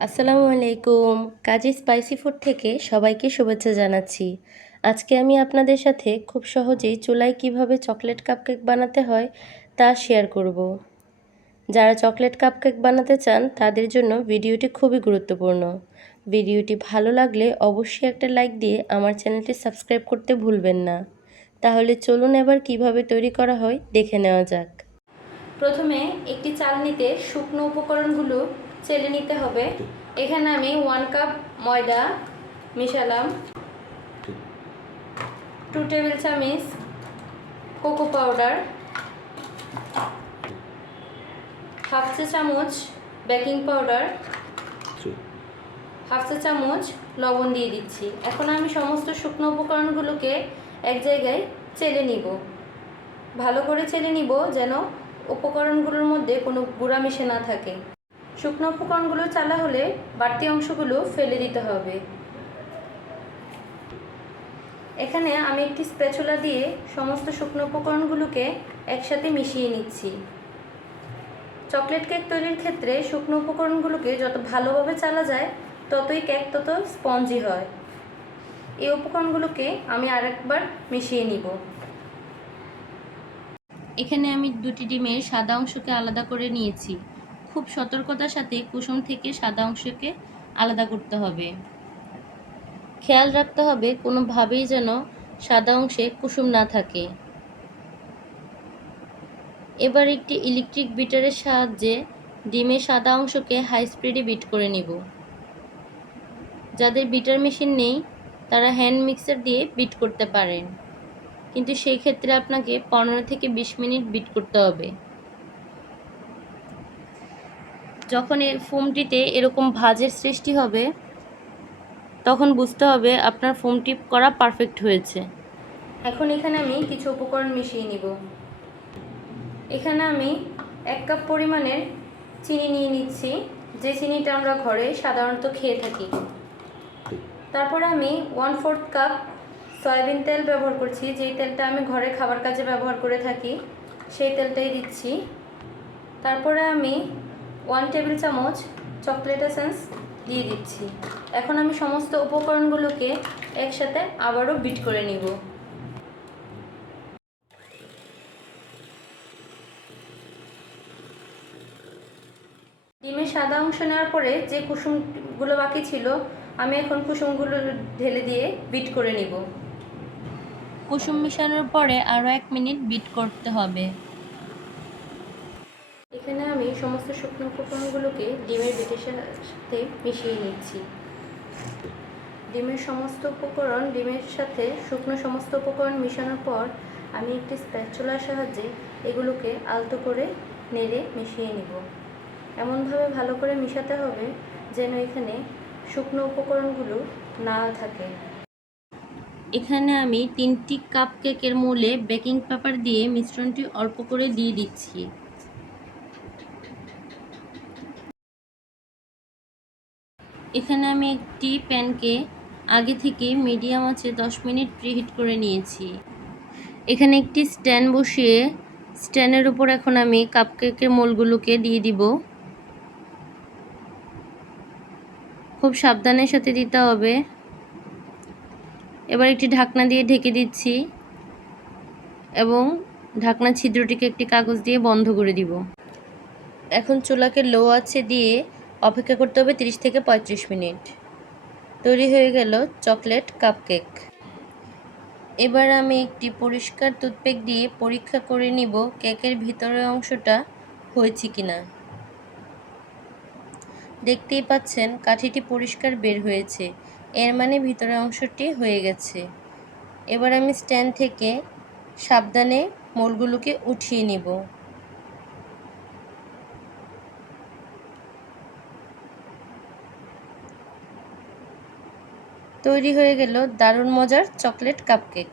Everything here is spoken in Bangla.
আসসালামু আলাইকুম। কাজী স্পাইসি ফুড থেকে সবাইকে শুভেচ্ছা জানাচ্ছি। আজকে আমি আপনাদের সাথে খুব সহজেই চুলায় কিভাবে চকলেট কাপকেক বানাতে হয় তা শেয়ার করব। যারা চকলেট কাপকেক বানাতে চান তাদের জন্য ভিডিওটি খুবই গুরুত্বপূর্ণ। ভিডিওটি ভালো লাগলে অবশ্যই একটা লাইক দিয়ে আমার চ্যানেলটি সাবস্ক্রাইব করতে ভুলবেন না। তাহলে চলুন এবার কিভাবে তৈরি করা হয় দেখে নেওয়া যাক। প্রথমে একটি চালনিতে শুকনো উপকরণগুলো চেলে নিতে হবে। এখানে আমি 1 কাপ ময়দা মিশালাম, 2 টেবিল চামচ কোকো পাউডার, হাফ চা চামচ বেকিং পাউডার, হাফ চা চামচ লবণ দিয়ে দিচ্ছি। এখন আমি সমস্ত শুকনো উপকরণগুলোকে এক জায়গায় চেলে নিব। ভালো করে চেলে নিব যেন উপকরণগুলোর মধ্যে কোনো গুঁড়া মিশে না থাকে। শুকনো উপকরণগুলো চালা হলে বাড়তি অংশগুলো ফেলে দিতে হবে। এখানে আমি একটি স্প্যাচুলা দিয়ে সমস্ত শুকনো উপকরণগুলোকে একসাথে মিশিয়ে নিচ্ছি। চকলেট কেক তৈরির ক্ষেত্রে শুকনো উপকরণগুলোকে যত ভালোভাবে চালা যায় ততই কেক তত স্পঞ্জি হয়। এই উপকরণগুলোকে আমি আরেকবার মিশিয়ে নিব। এখানে আমি 2টি ডিমের সাদা অংশকে আলাদা করে নিয়েছি। খুব সতর্কতার সাথে কুসুম থেকে সাদা অংশকে আলাদা করতে হবে। খেয়াল রাখতে হবে কোনোভাবেই যেন সাদা অংশে কুসুম না থাকে। এবার একটি ইলেকট্রিক বিটারের সাহায্যে ডিমের সাদা অংশকে হাই স্পিডে বিট করে নিব। যাদের বিটার মেশিন নেই তারা হ্যান্ড মিক্সার দিয়ে বিট করতে পারেন, কিন্তু সেই ক্ষেত্রে আপনাকে 15 থেকে 20 মিনিট বিট করতে হবে। যখন এই ফোমটিতে এরকম ভাঁজের সৃষ্টি হবে তখন বুঝতে হবে আপনার ফোমটি করা পারফেক্ট হয়েছে। এখন এখানে আমি কিছু উপকরণ মিশিয়ে নিব। এখানে আমি 1 কাপ পরিমাণের চিনি নিয়ে নিচ্ছি, যে চিনিটা আমরা ঘরে সাধারণত খেয়ে থাকি। তারপরে আমি 1/4 কাপ সয়াবিন তেল ব্যবহার করছি, যেই তেলটা আমি ঘরে খাবার কাজে ব্যবহার করে থাকি সেই তেলটাই দিচ্ছি। তারপরে আমি 1 টেবিল চামচ চকলেট এসেন্স দিয়ে দিচ্ছি। এখন আমি সমস্ত উপকরণগুলোকে একসাথে আবারও বিট করে নিব। ডিমের সাদা অংশ নেওয়ার পরে যে কুসুমগুলো বাকি ছিল আমি এখন কুসুমগুলো ঢেলে দিয়ে বিট করে নিব। কুসুম মিশানোর পরে আরও 1 মিনিট বিট করতে হবে। এখানে আমি সমস্ত শুকনো উপকরণগুলোকে ডিমের বিটের সাথে মিশিয়ে নিচ্ছি। ডিমের সাথে শুকনো সমস্ত উপকরণ মিশানোর পর আমি একটি স্প্যাচুলার সাহায্যে এগুলোকে আলতো করে নেড়ে মিশিয়ে নিব। এমনভাবে ভালো করে মিশাতে হবে যেন এখানে শুকনো উপকরণগুলো না থাকে। এখানে আমি 3টি কাপ কেকের মূলে বেকিং পেপার দিয়ে মিশ্রণটি অল্প করে দিয়ে দিচ্ছি। এখানে আমি একটি প্যানকে আগে থেকে মিডিয়াম আঁচে 10 মিনিট প্রিহিট করে নিয়েছি। এখানে একটি স্ট্যান্ড বসিয়ে স্ট্যান্ডের উপর এখন আমি কাপকেকের মোলগুলোকে দিয়ে দিব। খুব সাবধানের সাথে দিতে হবে। এবার একটি ঢাকনা দিয়ে ঢেকে দিচ্ছি এবং ঢাকনার ছিদ্রটিকে একটি কাগজ দিয়ে বন্ধ করে দিব। এখন চুলাকে লো আঁচে দিয়ে অপেক্ষা করতে হবে 30 থেকে 35 মিনিট। তৈরি হয়ে গেল চকলেট কাপকেক। এবার আমি একটি পরিষ্কার টুথপিক দিয়ে পরীক্ষা করে নিব কেকের ভিতরের অংশটা হয়েছে কিনা। দেখতেই পাচ্ছেন কাঠিটি পরিষ্কার বের হয়েছে, এর মানে ভিতরের অংশটি হয়ে গেছে। এবার আমি স্ট্যান্ড থেকে সাবধানে মোলগুলোকে উঠিয়ে নিব। তৈরি হয়ে গেল দারুণ মজার চকলেট কাপকেক।